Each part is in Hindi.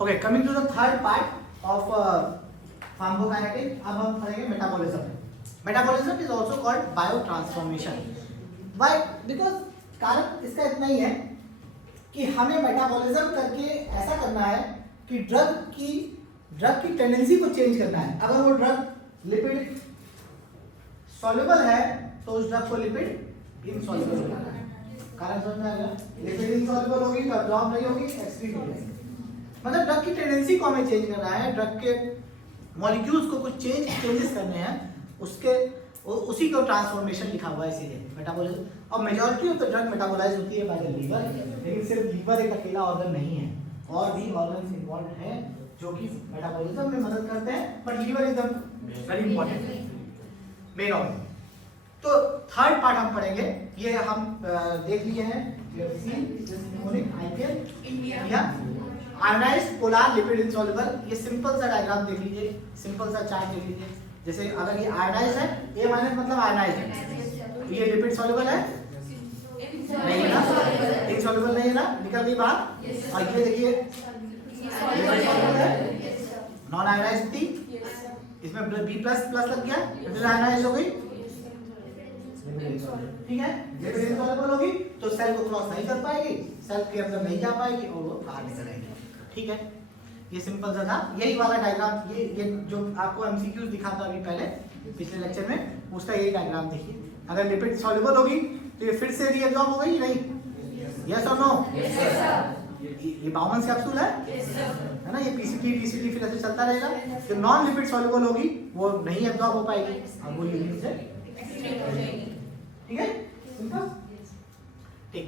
Okay, coming to the third part of pharmacokinetics, अब हम पढ़ेंगे metabolism. Metabolism is also called biotransformation. Why? Because कारण इसका इतना ही है कि हमें मेटाबॉलिज्म करके ऐसा करना है कि ड्रग की टेंडेंसी को चेंज करना है। अगर वो ड्रग लिपिड सॉल्युबल है तो उस ड्रग को लिपिड इनसॉल्युबल बनाना है। कारण समझ में आएगा? लिपिड इनसॉल्युबल होगी तो अब्जॉर्ब नहीं होगी, एक्सक्रीट हो जाएगी। मतलब ड्रग की टेंडेंसी को हमें चेंज करना है, ड्रग के मॉलिक्यूल्स को कुछ चेंजेस करने हैं, उसी को ट्रांसफॉर्मेशन लिखा हुआ है इसीलिए मेटाबॉलिज्म। और majority of the drug metabolise होती है बाय द लीवर, लेकिन सिर्फ लीवर एक अकेला ऑर्गन नहीं है, और भी ऑर्गन्स इन्वॉल्व हैं जो कि मेटाबॉलिज्म में मदद करते हैं, but liver is the very important main organ. तो थर्ड पार्ट हम पढ़ेंगे, ये हम देख लिए हैं, आयोनाइज्ड पोलर लिपिड इनसॉल्युबल। ये सिंपल सा डायग्राम देख लीजिए, सिंपल सा चार्ट देख लीजिए। जैसे अगर ये आयोनाइज्ड है, A माइनस मतलब आयोनाइज्ड है, ये लिपिड सॉल्युबल है नहीं है ना, इनसॉल्युबल नहीं है ना, निकल गई बात। और ये देखिए नॉन आयोनाइज्ड थी, इसमें B+ लग गया, फिर आयोनाइज्ड हो गई, ठीक है। लिपिड इनसॉल्युबल होगी तो सेल को क्रॉस नहीं कर पाएगी, सेल के अंदर नहीं जा पाएगी और वो बाहर निकल आएगी, ठीक है। ये सिंपल सा था, यही वाला डायग्राम, ये जो आपको एमसीक्यूज दिखा था अभी पहले पिछले लेक्चर में, उसका यही डायग्राम देखिए। अगर लिपिड सॉल्युबल होगी तो ये फिर से रीअब्सॉर्ब हो गई नहीं? यस और नो? ये बाउमन्स कैप्सूल है ना, ये पीसीटी फिर ऐसे चलता रहेगा। जो नॉन लिपिड सॉल्युबल होगी वो नहीं एब्जॉर्ब हो पाएगी, अब वो यूरिन से, ठीक है, सिंपल, ठीक।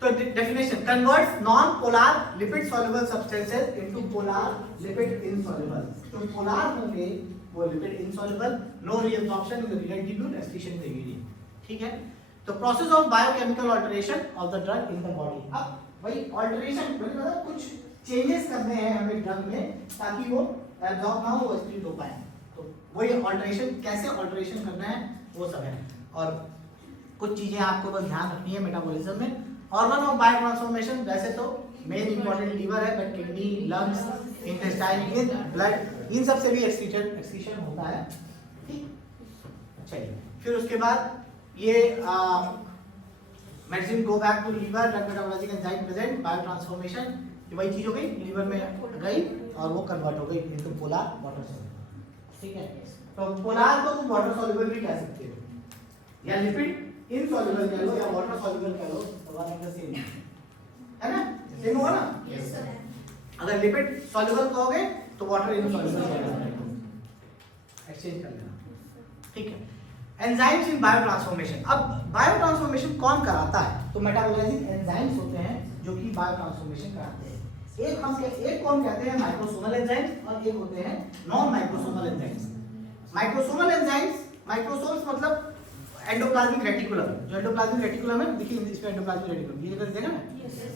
तो definition, converts non polar lipid soluble substances into polar lipid insoluble. तो पोलर होंगे वो lipid insoluble, no reabsorption in the relative excretion in the urine, ठीक है। तो process of biochemical alteration of the drug in the body. अब भाई अल्टरेशन मतलब कुछ चेंजेस करने हैं हमें ड्रग में ताकि वो एब्जॉर्ब ना हो, एक्सक्रीट हो पाए। तो वही अल्टरेशन, कैसे अल्टरेशन करना है वो सब है। और कुछ चीजें आपको बस ध्यान रखनी है मेटाबॉलिज्म में। ऑर्गन ऑफ बायो ट्रांसफॉर्मेशन, वैसे तो मेन इंपॉर्टेंट लीवर है, but kidney, lungs, intestine, blood, इन सब से भी एक्सक्रीशन होता है, ठीक। चलिए, फिर उसके बाद ये medicine go back to liver, drug metabolic enzyme present, biotransformation, ये वही चीज हो गई, लीवर में गई और वो कन्वर्ट हो गई इनटू पोलर वाटर सॉल्युबल, ठीक है। तो पोलर को तुम वाटर सॉल्युबल भी कह सकते हो, या लिपिड इनसॉल्युबल कह लो, या वाटर सॉल्युबल कह लो, वन एंड द सेम है ना, सेम होगा ना। Yes sir. अगर लिपिड सॉल्युबल कहोगे तो वाटर इनसॉल्युबल कहोगे, एक्सचेंज कर लेना, ठीक है। एंजाइम्स इन बायो ट्रांसफॉर्मेशन। अब बायो ट्रांसफॉर्मेशन कौन कराता है? तो मेटाबोलाइजिंग एंजाइम्स होते हैं जो कि बायो ट्रांसफॉर्मेशन कराते हैं। एक कौन कहते हैं माइक्रोसोमल एंजाइम्स, और एक होते हैं non microsomal enzymes. Microsomal enzymes, microsomes मतलब एंडोप्लाज्मिक रेटिकुलम, जो एंडोप्लाज्मिक रेटिकुलम है, देखिए इसमें एंडोप्लाज्मिक रेटिकुलम, ये जगह देखा ना,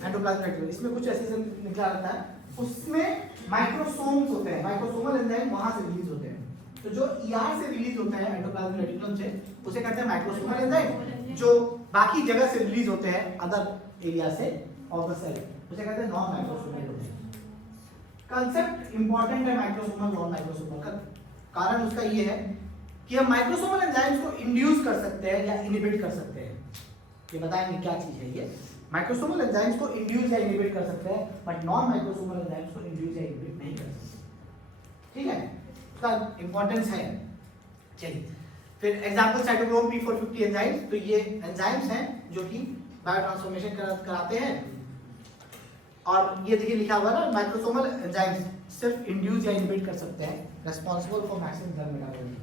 एंडोप्लाज्मिक रेटिकुलम, इसमें कुछ ऐसे निकला रहता है, उसमें माइक्रोसोम्स होते हैं, माइक्रोसोमल एंजाइम वहां से रिलीज होते हैं। तो जो ईआर से रिलीज होते हैं एंडोप्लाज्मिक रेटिकुलम से, उसे कहते हैं माइक्रोसोमल एंजाइम। जो बाकी जगह से रिलीज होते हैं अदर एरिया से ऑफ द सेल, उसे कहते हैं non microsomal enzyme. Concept important है माइक्रोसोमल नॉन माइक्रोसोमल का, कारण उसका ये है कि हम माइक्रोसोमल एंजाइम्स को इंड्यूस कर सकते हैं या इनहिबिट कर सकते हैं। ये बताएंगे क्या चीज है ये। माइक्रोसोमल एंजाइम्स को इंड्यूस या इनहिबिट कर सकते हैं, बट नॉन माइक्रोसोमल एंजाइम्स को इंड्यूस या इनहिबिट नहीं कर सकते, ठीक है, इसका इंपॉर्टेंस है। चलिए, फिर एग्जांपल साइटोक्रोम P450 एंजाइम्स। तो ये एंजाइम्स हैं जो कि बायो ट्रांसफॉर्मेशन कराते हैं, और ये देखिए लिखा हुआ ना, माइक्रोसोमल एंजाइम्स सिर्फ इंड्यूस या इनहिबिट कर सकते हैं, responsible for maximum drug metabolism.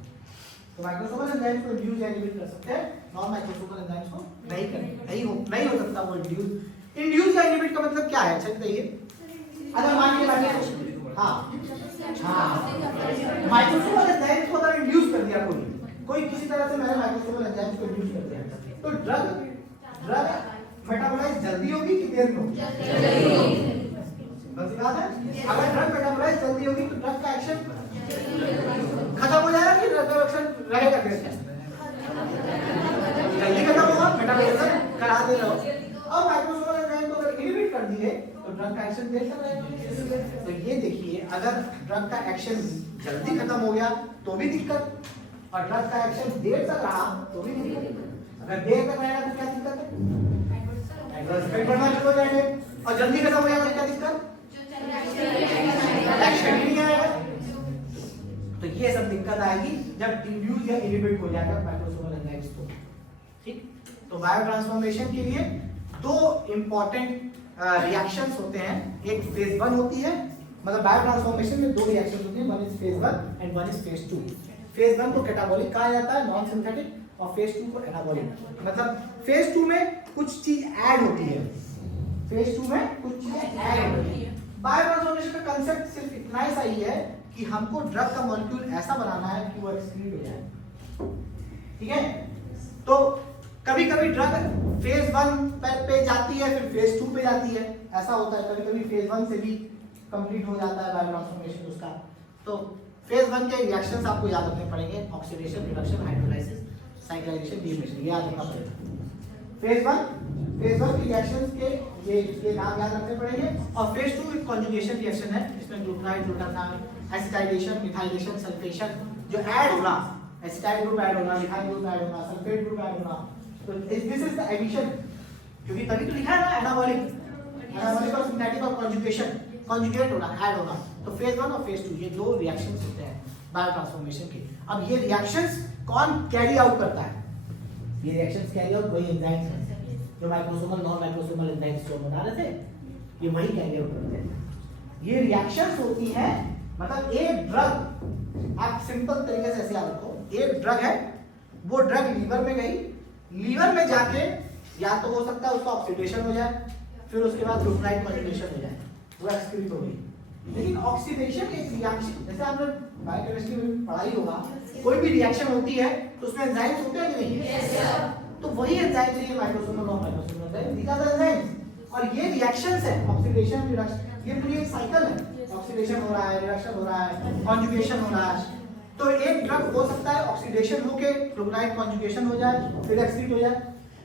तो माइक्रोसोमल एंजाइम्स को इंड्यूस या इनहिबिट कर सकते हैं, नॉन माइक्रोसोमल एंजाइम्स को नहीं हो सकता वो इंड्यूस या इनहिबिट का मतलब क्या है? अच्छा बताइए। अगर मान लीजिए माइक्रोसोमल एंजाइम्स को अगर इंड्यूस कर दिया कोई किसी तरह से मैंने माइक्रोसोमल एंजाइम्स को इंड्यूस कर दिया, तो ड्रग मेटाबोलाइज जल्दी होगी कि देर में होगी? जल्दी होगी। बस बात है, अगर ड्रग मेटाबोलाइज जल्दी होगी तो ड्रग का एक्शन खत्म हो जाएगा कि ड्रग का एक्शन रहेगा? जल्दी खत्म होगा, मेटाबॉलिज्म करा दे रहा हो। और माइक्रोसोमल एंजाइम को अगर इनहिबिट कर दिए तो ड्रग का एक्शन देर से रहेगा। तो ये देखिए, अगर ड्रग का एक्शन जल्दी खत्म हो गया तो भी दिक्कत, और ड्रग का एक्शन देर तक रहा तो भी दिक्कत। अगर देर तक रहेगा तो क्या दिक्कत है, एडवर्स इफेक्ट बढ़ना शुरू हो जाएंगे, और जल्दी खत्म हो जाएगा तो क्या दिक्कत, एक्शन ही नहीं आएगा। तो ये सब दिक्कत आएगी जब इंड्यूस या इनहिबिट हो जाएगा माइक्रोसोमल एंजाइम्स को। ठीक, तो बायो ट्रांसफॉर्मेशन के लिए दो इंपॉर्टेंट रिएक्शंस होते हैं, एक फेज 1 होती है, मतलब बायो ट्रांसफॉर्मेशन में दो रिएक्शंस होती हैं, one is phase 1 and one is phase 2। Phase 1 को कैटाबॉलिक कहा जाता है, नॉन सिंथेटिक, और फेज 2 को एनाबॉलिक। मतलब फेज 2 में कुछ चीज ऐड होती है, फेज 2 में कुछ चीजें ऐड होती है। बायो ट्रांसफॉर्मेशन का कांसेप्ट सिर्फ इतना ही सही है कि हमको ड्रग का मॉलिक्यूल ऐसा बनाना है कि वो एक्सक्रीट हो जाए। ठीक है, तो कभी कभी ड्रग फेज 1 पे जाती है, फिर फेज 2 पे जाती है, ऐसा होता है। कभी कभी फेज 1 से भी कंप्लीट हो जाता है बायो ट्रांसफॉर्मेशन उसका। तो फेज 1 के रिएक्शंस आपको याद रखने पड़ेंगे, oxidation, reduction, hydrolysis, cyclisation, deamination, ये याद रखना पड़ेगा। फेज 1 की रिएक्शंस के ये नाम याद रखने पड़ेंगे। और फेज 2 एक कॉन्जुगेशन रिएक्शन है, इसमें glutamine, glutathione, acetylation, methylation, sulphation जो ऐड होगा, एसिटाइल ग्रुप ऐड होगा, मिथाइल ग्रुप ऐड होगा, सल्फेट ग्रुप ऐड होगा। तो दिस इज द एडिशन, क्योंकि तभी तो लिखा है ना एनाबॉलिक और सिंथेटिक और कॉन्जुगेशन, कॉन्जुगेट होगा, ऐड होगा। तो फेज 1 और फेज 2 ये दो रिएक्शंस होते हैं बायो ट्रांसफॉर्मेशन के। अब ये रिएक्शंस कौन कैरी आउट करता है, ये रिएक्शंस कैरी आउट वही एंजाइम्स हैं जो माइक्रोसोमल नॉन माइक्रोसोमल एंजाइम्स जो बता रहे थे, ये वही कैरी आउट करते हैं। ये रिएक्शंस होती हैं, मतलब एक ड्रग, आप सिंपल तरीके से ऐसे याद रखो, एक ड्रग है, वो ड्रग लीवर में गई, लीवर में जाके या तो हो सकता है उसका ऑक्सीडेशन हो जाए, फिर उसके बाद ग्लूटामाइन कॉन्जुगेशन हो जाए, वो एक्सक्रीट हो गई। लेकिन ऑक्सीडेशन एक रिएक्शन, जैसे आपने बायोकेमिस्ट्री में पढ़ाई होगा, कोई भी रिएक्शन होती है तो उसमें एंजाइम्स होते हैं कि नहीं? yes, तो वही एंजाइम है ये microsomal non microsomal enzyme, these are the enzymes. और ये रिएक्शंस है, ऑक्सीडेशन, रिडक्शन, ये पूरी एक साइकिल है, ऑक्सीडेशन हो रहा है, रिडक्शन हो रहा है, कॉन्जुगेशन हो रहा है। तो एक ड्रग हो सकता है ऑक्सीडेशन होके ग्लूटामाइन कॉन्जुगेशन हो जाए, फिर एक्सक्रीट हो जाए,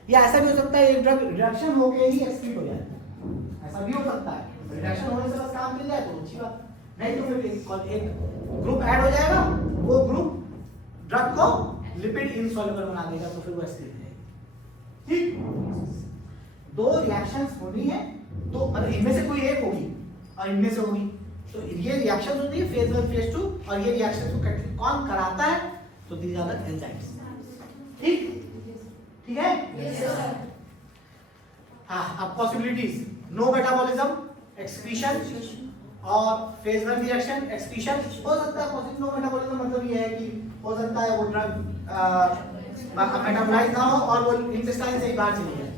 या ऐसा भी हो सकता है एक ड्रग रिडक्शन होके ही एक्सक्रीट हो जाए, ऐसा भी हो सकता है। रिडक्शन होने से बस काम मिल जाए तो अच्छी बात, नहीं तो फिर एक ग्रुप ऐड हो जाएगा, वो ग्रुप ड्रग को लिपिड इनसॉल्युबल बना देगा, तो फिर वो एक्सक्रीट हो जाएगी। ठीक, दो रिएक्शंस होनी है, तो मतलब इनमें से कोई एक होगी और इनमें से होगी, तो ये रिएक्शंस होती है फेज 1 फेज 2, और ये रिएक्शंस को कौन कराता है, तो दीज आर द एंजाइम्स। ठीक है, यस सर। हाँ, अब पॉसिबिलिटीज, नो मेटाबॉलिज्म, एक्सक्रीशन, और फेज 1 रिएक्शन एक्सक्रीशन हो सकता है। पॉसिबल नो मेटाबॉलिज्म मतलब ये है कि हो सकता है वो ड्रग मेटाबोलाइज ना हो और वो इंटेस्टाइन से ही बाहर चली जाए,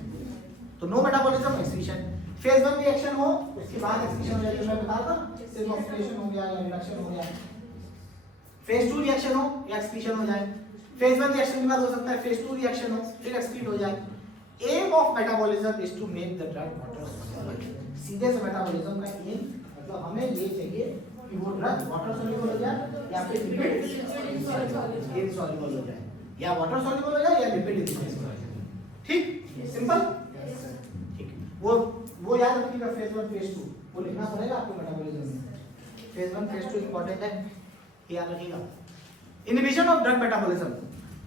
तो no metabolism, excretion. Phase 1 reaction हो, उसके बाद एक्सक्रीशन हो जाए, जो मैं बता रहा था, सिर्फ ऑक्सीडेशन हो गया या रिडक्शन हो गया। फेज 2 रिएक्शन हो या एक्सक्रीशन हो जाए, फेज 1 रिएक्शन के बाद हो सकता है फेज 2 रिएक्शन हो, फिर एक्सक्रीट हो जाए। Aim of metabolism is to make the drug water soluble. सीधे से मेटाबॉलिज्म का एम मतलब हमें ये चाहिए कि वो ड्रग वाटर सॉल्युबल हो जाए या फिर लिपिड इनसॉल्युबल हो जाए, या वाटर सॉल्युबल हो जाए या लिपिड इनसॉल्युबल हो जाए। ठीक, सिंपल। ठीक, वो याद रखिएगा, फेज 1 फेज 2 वो लिखना पड़ेगा आपको मेटाबॉलिज्म में। फेज 1 फेज 2 इंपॉर्टेंट है, याद रखिएगा। इनहिबिशन ऑफ ड्रग मेटाबॉलिज्म,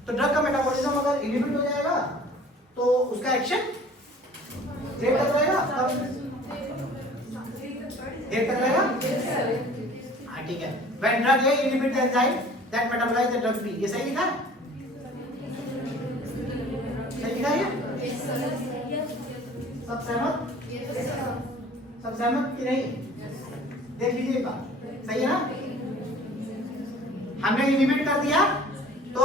तो ड्रग का मेटाबॉलिज्म अगर इनहिबिट हो जाएगा तो उसका एक्शन देर तक रहेगा, देर तक रहेगा। हाँ ठीक है, when drug A inhibit the enzyme that metabolize the drug B, ये सही लिखा है? सही लिखा है? सब सहमत? सब सहमत कि नहीं? देख लीजिए एक बार, सही है ना? हमने इनहिबिट कर दिया तो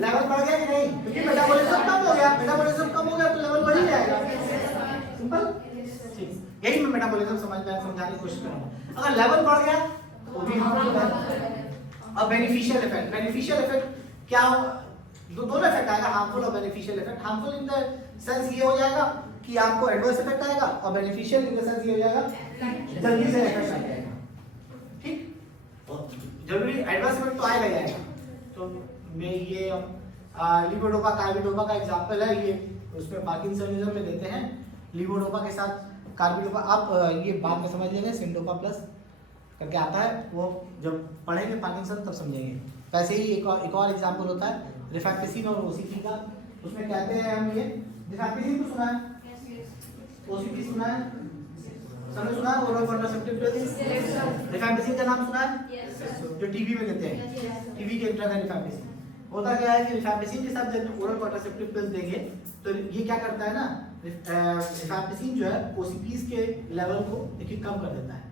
लेवल बढ़ गया कि नहीं? क्योंकि मेटाबॉलिज्म कम हो गया, मेटाबॉलिज्म कम हो गया तो लेवल बढ़ ही जाएगा। सिंपल, ठीक, यही मैं मेटाबॉलिज्म समझाने की कोशिश करूंगा। अगर लेवल बढ़ गया तो भी हार्मफुल है। अब बेनिफिशियल इफेक्ट, बेनिफिशियल इफेक्ट क्या हो? दोनों इफेक्ट आएगा, हार्मफुल और beneficial effect. Harmful in the sense ये हो जाएगा कि आपको एडवर्स इफेक्ट आएगा, और बेनिफिशियल इन द सेंस ये हो जाएगा जल्दी से इफेक्ट आ जाएगा। ठीक, जरूरी एडवर्स इफेक्ट तो आएगा ही आएगा। तो मैं ये लीवोडोपा कार्बिडोपा का एग्जांपल है, ये उसमें पार्किंसनिज्म में देते हैं। लीवोडोपा के साथ कार्बिडोपा आप ये बाद में समझ लेंगे, सिंडोपा प्लस करके आता है, वो जब पढ़ेंगे पार्किंसन तब समझेंगे। वैसे ही एक और एग्जाम्पल होता है रिफैक्टिसिन और ओसीपी का, उसमें कहते हैं हम ये रिफैक्टिसिन तो सुना है, ओसीपी सुना है, सबने सुना है, ओरल कॉन्ट्रासेप्टिव पिल्स, रिफैम्पिसिन का नाम सुना है, जो टीबी में लेते हैं, टीबी के ड्रग है रिफैम्पिसिन। होता क्या है कि रिफैम्पिसिन के साथ जब ओरल कॉन्ट्रासेप्टिव पिल्स देंगे तो ये क्या करता है ना, रिफैम्पिसिन जो है ओसीपीज के लेवल को देखिए कम कर देता है।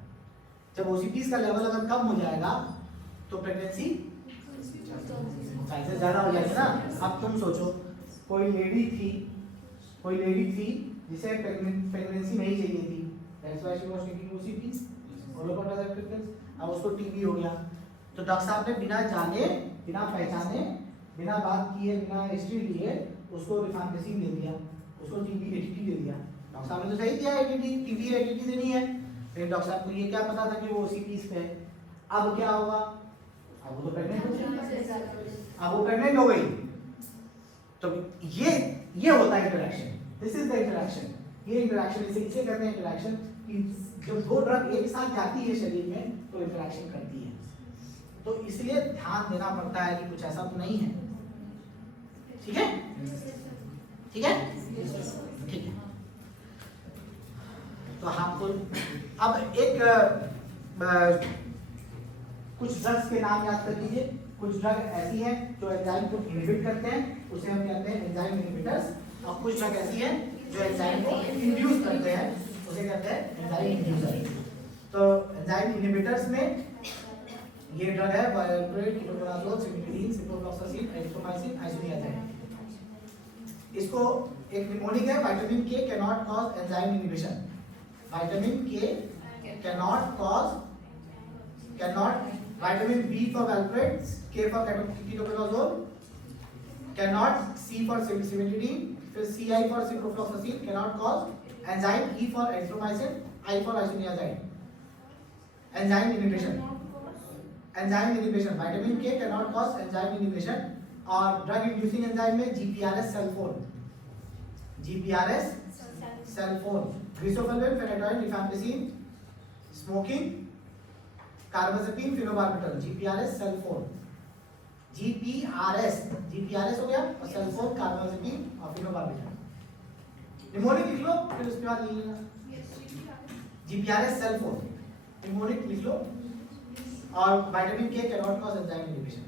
जब ओसीपीज का लेवल अगर कम हो जाएगा तो प्रेगनेंसी चांसेस ज्यादा हो जाएंगे ना। अब तुम सोचो कोई लेडी थी जिसे प्रेगनेंसी नहीं चाहिए थी, that's why she was taking OCPs, oral contraceptive pills, अब उसको टीबी हो गया, तो डॉक्टर साहब ने बिना जाने, बिना पहचाने, बिना बात किए, बिना हिस्ट्री लिए उसको रिफैम्पिसिन दे दिया, उसको टीबी एटीटी दे दिया। डॉक्टर साहब ने तो सही दिया, एटीटी टीबी एटीटी देनी है, लेकिन डॉक्टर साहब को ये क्या पता था कि वो ओसीपीज पे है। अब क्या होगा, अब वो तो प्रेग्नेंट हो गई, अब वो प्रेग्नेंट हो गई। तो ये होता है interaction, this is the interaction, ये इंटरेक्शन इसे कहते हैं इंटरेक्शन, कि जब दो ड्रग एक साथ जाती है शरीर में तो इंटरेक्शन करती है। तो इसलिए ध्यान देना पड़ता है कि कुछ ऐसा तो नहीं है, ठीक है, ठीक है, ठीक है। तो हमको अब एक कुछ ड्रग्स के नाम याद कर लीजिए। कुछ ड्रग ऐसी हैं जो एंजाइम को इनहिबिट करते हैं, उसे हम कहते हैं एंजाइम इनहिबिटर्स, और कुछ ड्रग ऐसी हैं जो एंजाइम को इंड्यूस करते हैं, उसे कहते हैं एंजाइम इंड्यूसर। तो एंजाइम इनहिबिटर्स में ये ड्रग है valproate, ketoconazole, cimetidine, ciprofloxacin, erythromycin, isoniazid. इसको एक निमोनिक है, vitamin K can not cause enzyme inhibition. Vitamin K can not cause, vitamin B for valproate, K for ketoconazole, cannot, C for cimetidine, फिर CI for ciprofloxacin, cannot cause enzyme, E for erythromycin, I for isoniazide. Enzyme inhibition, vitamin K cannot cause enzyme inhibition, और drug inducing enzyme में GPRS sulfone, grisophylline, phenytoin, rifampicin, smoking, carbamazepine, phenobarbital, GPRS, sulfone, GPRS हो गया, और सल्फोन, कार्बाजेपिन और फिनोबार्बिटल। निमोनिक लिख लो, फिर उसके बाद लिख लेना जीपीआरएस, सल्फोन, निमोनिक लिख लो, और vitamin K can not cause enzyme inhibition.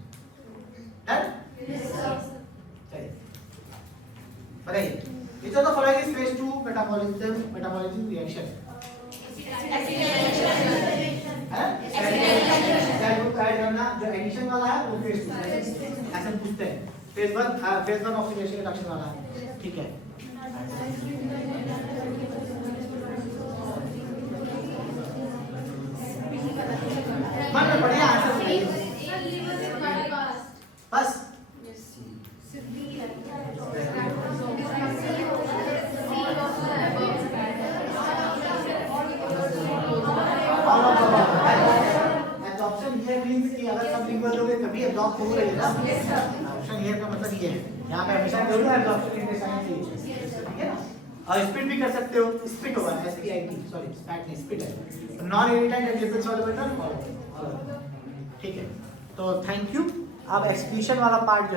Done? Yes sir. चलिए बताइए, which of the following is phase 2 metabolism reaction? जो एडिशन वाला है वो फेज 2 ऐसे पूछते हैं। फेज 1 ऑक्सीडेशन रिडक्शन वाला है, ठीक है। मन में बढ़िया आंसर बताइए बस। अगर सब लिंगुअल होंगे तभी एब्जॉर्ब हो रही है ना। ऑप्शन ए का मतलब ये है, यहाँ पे हमेशा जरूर एब्जॉर्प्शन इंटेस्टाइन चाहिए, ठीक है ना। और स्पिट भी कर सकते हो, स्पिट होगा, SPIT, सॉरी स्पैट नहीं, स्पिट है, non irritant and lipid soluble, ठीक है। तो थैंक यू। अब एक्सक्रीशन वाला पार्ट जो है